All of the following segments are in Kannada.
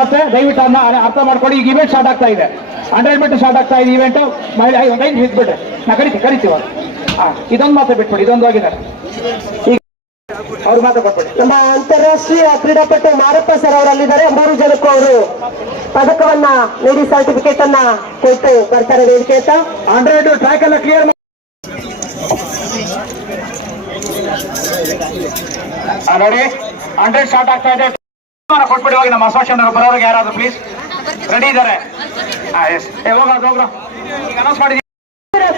ಮತ್ತೆ ದಯವಿಟ್ಟು ಅದನ್ನ ಅರ್ಥ ಮಾಡ್ಕೊಡಿ ಈಗ ಇವೆಂಟ್ ಸ್ಟಾರ್ಟ್ ಆಗ್ತಾ ಇದೆ. ಹಂಡ್ರೆಡ್ ಮೀಟರ್ ಸ್ಟಾರ್ಟ್ ಆಗ್ತಾ ಇದೆ ಇವೆಂಟ್ ಒಂದು ಐದು ಬಿಟ್ಬಿಟ್ರೆ ನಾ ಕರಿತೀವಿ ಕರಿತೀವ ಹಾ ಇದೊಂದು ಮಾತ್ರ ಬಿಟ್ಬಿಡಿ ಇದೊಂದು ಆಗಿದೆ. ಈಗ ಅವ್ರು ಮಾತ್ರ ಕೊಟ್ಬಿಡಿ. ನಮ್ಮ ಅಂತಾರಾಷ್ಟ್ರೀಯ ಕ್ರೀಡಾಪಟು ಮಾರಪ್ಪ ಸರ್ ಅವರಲ್ಲಿದ್ದಾರೆ. ಮೂರು ಜನಕ್ಕೂ ಅವರು ಪದಕವನ್ನ ನೀಡಿ ಸರ್ಟಿಫಿಕೇಟ್ ಅನ್ನ ಕೊಟ್ಟು ಬರ್ತಾರೆ ವೇದಿಕೆ ಅಂತ ಹಂಡ್ರೆಡ್ ಟ್ರ್ಯಾಕ್ ಎಲ್ಲ ಕ್ಲಿಯರ್ ನೋಡಿ. ಹಂಡ್ರೆಡ್ ಸ್ಟಾರ್ಟ್ ಆಗ್ತಾ ಇದೆ. ಕೊಟ್ಬಿಡಿ ಹೋಗಿ ನಮ್ಮ ಅಸೋಸಿಯೇಷನ್ ಬರೋರಿಗೆ ಯಾರಾದ್ರು ಪ್ಲೀಸ್ ರೆಡಿ ಇದ್ದಾರೆ?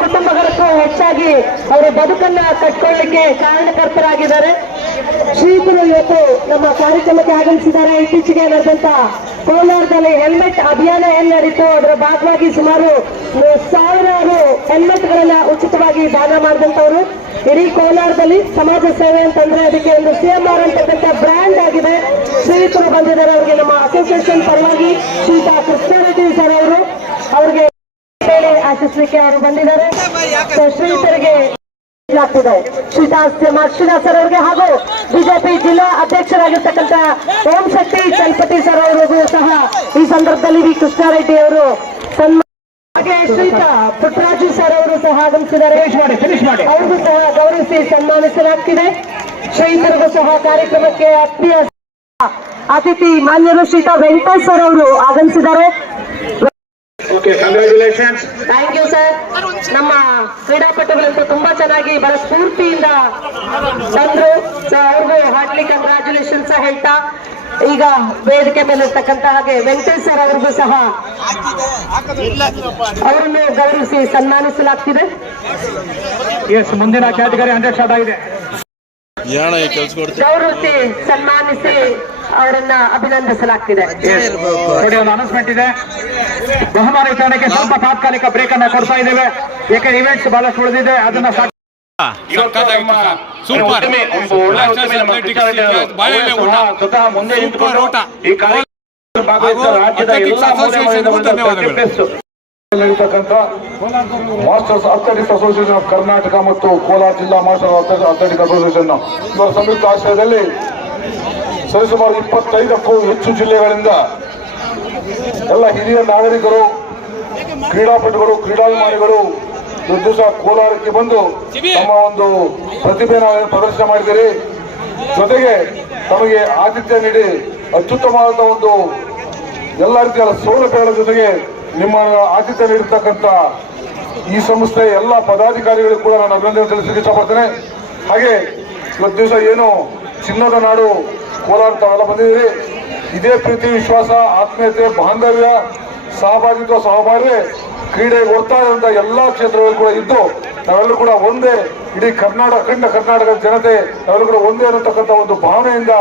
ಕುಟುಂಬಗಳಷ್ಟು ಹೆಚ್ಚಾಗಿ ಅವರ ಬದುಕನ್ನ ಕಟ್ಕೊಳ್ಳಿಕ್ಕೆ ಕಾರಣಕರ್ತರಾಗಿದ್ದಾರೆ. ಶ್ರೀಗಳು ಇವತ್ತು ನಮ್ಮ ಕಾರ್ಯಕ್ರಮಕ್ಕೆ ಆಗಮಿಸಿದ್ದಾರೆ. ಇತ್ತೀಚೆಗೆ ನಡೆದಂತ ಕೋಲಾರದಲ್ಲಿ ಹೆಲ್ಮೆಟ್ ಅಭಿಯಾನ ಏನ್ ನಡೀತು ಅದರ ಭಾಗವಾಗಿ ಸುಮಾರು ಸಾವಿರಾರು ಹೆಲ್ಮೆಟ್ ಗಳನ್ನ ಉಚಿತವಾಗಿ ದಾನ ಮಾಡಿದಂತವರು ಇಡೀ ಕೋಲಾರದಲ್ಲಿ ಸಮಾಜ ಸೇವೆ ಅಂತಂದ್ರೆ ಅದಕ್ಕೆ ಒಂದು ಸಿಎಂಆರ್ ಅಂತಕ್ಕಂಥ ಬ್ರ್ಯಾಂಡ್ ಆಗಿದೆ. ಶ್ರೀಕರು ಬಂದಿದ್ದಾರೆ, ಅವರಿಗೆ ನಮ್ಮ ಅಸೋಸಿಯೇಷನ್ ಪರವಾಗಿ ಶ್ರೀತಾ ಕೃಷ್ಣಾರೆಡ್ಡಿ ಸರ್ ಅವರು ಅವ್ರಿಗೆ ಆಚರಿಸಲಿಕ್ಕೆ ಅವರು ಬಂದಿದ್ದಾರೆ. ಶ್ರೀತರಿಗೆ ಆಗ್ತಿದೆ. ಶ್ರೀದಾಸ್ ಶ್ರೀದಾಸ್ ಸರ್ ಅವರಿಗೆ ಹಾಗೂ ಬಿಜೆಪಿ ಜಿಲ್ಲಾ ಅಧ್ಯಕ್ಷರಾಗಿರ್ತಕ್ಕಂಥ ಓಂ ಶಕ್ತಿ ಚಲಪತಿ ಸರ್ ಅವರಿಗೂ ಸಹ ಈ ಸಂದರ್ಭದಲ್ಲಿ ವಿ ಕೃಷ್ಣಾರೆಡ್ಡಿ ಅವರು ಸನ್ಮಾನ. ಶ್ರೀತಾ ಪುಟ್ಟರಾಜು ಸರ್ ಅವರು ಸಹ ಆಗಮಿಸಿದ್ದಾರೆ ಅವ್ರಿಗೂ ಸಹ ಗೌರವಿಸಿ ಸನ್ಮಾನಿಸಲಾಗ್ತಿದೆ. ಶ್ರೀತರಿಗೂ ಸಹ ಕಾರ್ಯಕ್ರಮಕ್ಕೆ ಆತ್ಮೀಯ ಅತಿಥಿ ಮಾನ್ಯರು ಶ್ರೀತಾ ವೆಂಕಟೇಶ್ ಸರ್ ಅವರು ಆಗಮಿಸಿದ್ದಾರೆ. ಥ್ಯಾಂಕ್ ಯು ಸರ್ ನಮ್ಮ ಕ್ರೀಡಾಪಟುಗಳಂತೂ ತುಂಬಾ ಚೆನ್ನಾಗಿ ಬಹಳ ಸ್ಫೂರ್ತಿಯಿಂದ ಬಂದ್ರು. ಸರ್ ಅವ್ರಿಗೂ ಹಾರ್ಟ್ಲಿ ಕಂಗ್ರಾಚುಲೇಷನ್ಸ್ ಹೇಳ್ತಾ. ಈಗ ವೇದಿಕೆ ಮೇಲೆ ಇರ್ತಕ್ಕಂತ ಹಾಗೆ ವೆಂಕಟೇಶ್ ಸರ್ ಅವ್ರಿಗೂ ಸಹ ಅವರನ್ನು ಗೌರವಿಸಿ ಸನ್ಮಾನಿಸಲಾಗ್ತಿದೆ. ಎಸ್ ಮುಂದಿನ ಕ್ಯಾಟಗರಿ ಹಂಡ್ರೆಡ್ ಶಾಟ್ ಆಗಿದೆ. ಯಾಣ ಕೆಲ್ಸ ಕೊಡ್ತೀವಿ ಗೌರವಿಸಿ ಸನ್ಮಾನಿಸಿ ಅವರನ್ನ ಅಭಿನಂದಿಸಲಾಗ್ತಿದೆ. ನೋಡಿ ಒಂದು ಅನೌನ್ಸ್ಮೆಂಟ್ ಇದೆ. ಬಹುಮಾನ ವಿತರಣೆಗೆ ಸ್ವಲ್ಪ ತಾತ್ಕಾಲಿಕ ಬ್ರೇಕ್ ಅನ್ನ ಕೊಡ್ತಾ ಇದ್ದೇವೆ. ಯಾಕಂದ್ರೆ ಇವೆಂಟ್ಸ್ ಬಹಳಷ್ಟು ಉಳಿದಿದೆ ಅದನ್ನ super. Masters athletics association of Karnataka ಮತ್ತು ಕೋಲಾರ ಜಿಲ್ಲಾ ಮಾಸ್ಟರ್ ಅಥ್ಲೆಟಿಕ್ ಅಸೋಸಿಯೇಷನ್ ಇವರ ಸಂಯುಕ್ತ ಆಶ್ರಯದಲ್ಲಿ ಸರಿಸುಮಾರು ಇಪ್ಪತ್ತೈದಕ್ಕೂ ಹೆಚ್ಚು ಜಿಲ್ಲೆಗಳಿಂದ ಎಲ್ಲ ಹಿರಿಯ ನಾಗರಿಕರು ಕ್ರೀಡಾಪಟುಗಳು ಕ್ರೀಡಾಭಿಮಾನಿಗಳು ಇವತ್ತು ದಿವಸ ಕೋಲಾರಕ್ಕೆ ಬಂದು ತಮ್ಮ ಒಂದು ಪ್ರತಿಭೆಯನ್ನು ಪ್ರದರ್ಶನ ಮಾಡಿದಿರಿ ಜೊತೆಗೆ ತಮಗೆ ಆತಿಥ್ಯ ನೀಡಿ ಅತ್ಯುತ್ತಮವಾದ ಒಂದು ಎಲ್ಲ ರೀತಿಯ ಸೌಲಭ್ಯಗಳ ಜೊತೆಗೆ ನಿಮ್ಮ ಆತಿಥ್ಯ ನೀಡಿರ್ತಕ್ಕಂಥ ಈ ಸಂಸ್ಥೆಯ ಎಲ್ಲ ಪದಾಧಿಕಾರಿಗಳಿಗೂ ಕೂಡ ನಾನು ಅಭಿನಂದನೆ ತಿಳಿಸಲಿಕ್ಕೆ ಇಷ್ಟಪಡ್ತೇನೆ. ಹಾಗೆ ಇವತ್ತು ದಿವಸ ಏನು ಚಿನ್ನದ ನಾಡು ಕೋಲಾರ ತಾವೆಲ್ಲ ಬಂದಿದ್ದೀರಿ. ಇದೇ ಪ್ರೀತಿ ವಿಶ್ವಾಸ ಆತ್ಮೀಯತೆ ಬಾಂಧವ್ಯ ಸಹಭಾಗಿತ್ವ, ಸಹಬಾಳ್ವೆ ಕ್ರೀಡೆಗೆ ಒತ್ತಾದಂತ ಎಲ್ಲಾ ಕ್ಷೇತ್ರಗಳು ಕೂಡ ಇದ್ದು, ನಾವೆಲ್ಲರೂ ಕೂಡ ಒಂದೇ ಇಡೀ ಕರ್ನಾಟಕ ಅಖಂಡ ಕರ್ನಾಟಕದ ಜನತೆ ನಾವೆಲ್ಲರೂ ಕೂಡ ಒಂದೇ ಅನ್ನತಕ್ಕಂಥ ಒಂದು ಭಾವನೆಯಿಂದ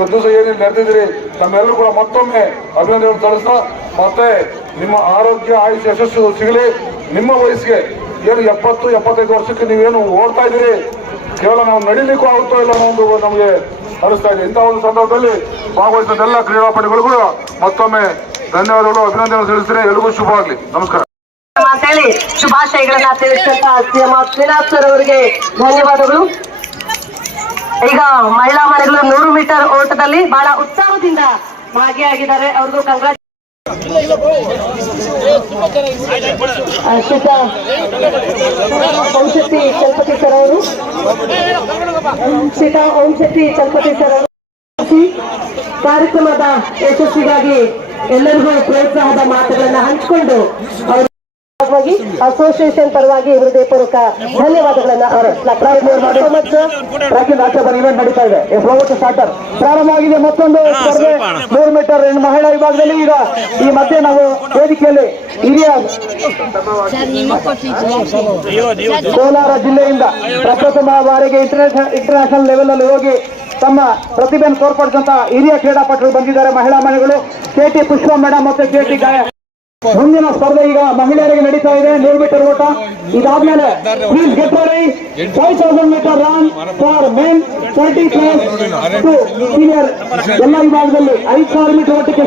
ಒಂದು ದಿವಸ ಏನೇನು ನಡೆದಿದ್ರಿ ನಮ್ಮೆಲ್ಲರೂ ಕೂಡ ಮತ್ತೊಮ್ಮೆ ಅಭಿನಂದನೆ ಸಲ್ಲಿಸ್ತಾ, ಮತ್ತೆ ನಿಮ್ಮ ಆರೋಗ್ಯ, ಆಯುಷ್, ಯಶಸ್ಸು ಸಿಗಲಿ. ನಿಮ್ಮ ವಯಸ್ಸಿಗೆ ಏನು ಎಪ್ಪತ್ತು, ಎಪ್ಪತ್ತೈದು ವರ್ಷಕ್ಕೆ ನೀವೇನು ಓಡ್ತಾ ಇದ್ದೀರಿ, ಕೇವಲ ನಾವು ನಡಿಲಿಕ್ಕೂ ಆಗುತ್ತೋ ಇಲ್ಲ ಒಂದು ನಮಗೆ ಅನಿಸ್ತಾ ಇದೆ. ಇಂಥ ಒಂದು ಸಂದರ್ಭದಲ್ಲಿ ಭಾಗವಹಿಸಿದ ಎಲ್ಲ ಕ್ರೀಡಾಪಟುಗಳಿಗೂ ಮತ್ತೊಮ್ಮೆ ಧನ್ಯವಾದಗಳು ಅಭಿನಂದನೆ ಸಲ್ಲಿಸಿದ್ರೆ ಎಲ್ರಿಗೂ ಶುಭವಾಗಲಿ. ನಮಸ್ಕಾರ. ಅಂತ ಹೇಳಿ ಶುಭಾಶಯಗಳನ್ನ ತಿಳಿಸಿದಂತ ಅವರಿಗೆ ಧನ್ಯವಾದಗಳು. ಈಗ ಮಹಿಳಾ ಮನೆಗಳು ನೂರು ಮೀಟರ್ ಓಟದಲ್ಲಿ ಬಹಳ ಉತ್ಸಾಹದಿಂದ ಭಾಗಿಯಾಗಿದ್ದಾರೆ ಅವ್ರಿಗೂ ಕಂಗ್ರಾಚ್ ಶಕ್ತಿ ಚಲಪತಿ ಸರ್ ಅವರು. ಓಂ ಶಕ್ತಿ ಚಲಪತಿ ಸರ್ ಅವರು. ಕಾರ್ಯಕ್ರಮದ ಯಶಸ್ಸಿಗಾಗಿ ಎಲ್ಲರಿಗೂ ಪ್ರೋತ್ಸಾಹದ ಮಾತುಗಳನ್ನ ಹಂಚಿಕೊಂಡು ಅವರು ಅಸೋಸಿಯೇಷನ್ ಪರವಾಗಿ ಹೃದಯಪೂರ್ವಕ ಧನ್ಯವಾದಗಳನ್ನ ಟ್ರ್ಯಾಕಿಂಗ್ ಆಚೆ ಇವೆಂಟ್ ನಡೀತಾ ಇದೆ. ಸ್ಟಾರ್ಟರ್ ಪ್ರಾರಂಭವಾಗಿದೆ ಮತ್ತೊಂದು ಸ್ಪರ್ಧೆ. ನೂರು ಮೀಟರ್ ಮಹಿಳಾ ವಿಭಾಗದಲ್ಲಿ ಈಗ ಈ ಮಧ್ಯೆ ನಾವು ವೇದಿಕೆಯಲ್ಲಿ ಹಿರಿಯ ಕೋಲಾರ ಜಿಲ್ಲೆಯಿಂದ ಪ್ರಪ್ರಥಮ ಬಾರಿಗೆ ಇಂಟರ್ನ್ಯಾಷನಲ್ ಇಂಟರ್ನ್ಯಾಷನಲ್ ಲೆವೆಲ್ ಅಲ್ಲಿ ಹೋಗಿ ತಮ್ಮ ಪ್ರತಿಭೆಯನ್ನು ತೋರ್ಪಡಿಸಿದಂತ ಹಿರಿಯ ಕ್ರೀಡಾಪಟುಗಳು ಬಂದಿದ್ದಾರೆ, ಮಹಿಳಾ ಮನೆಗಳು. ಕೆ ಟಿ ಪುಷ್ಪ ಮೇಡಮ್ ಮತ್ತು ಕೆ ಟಿ ಗಾಯ. ಮುಂದಿನ ಸ್ಪರ್ಧೆ ಈಗ ಮಹಿಳೆಯರಿಗೆ ನಡೀತಾ ಇದೆ ನೂರು ಮೀಟರ್ ಓಟ. ಇದಾದ್ಮೇಲೆ please get ready five thousand metre run for men twenty plus senior ಎಲ್ಲ ವಿಭಾಗದಲ್ಲಿ ಐದು ಸಾವಿರ ಮೀಟರ್ ಓಟಕ್ಕೆ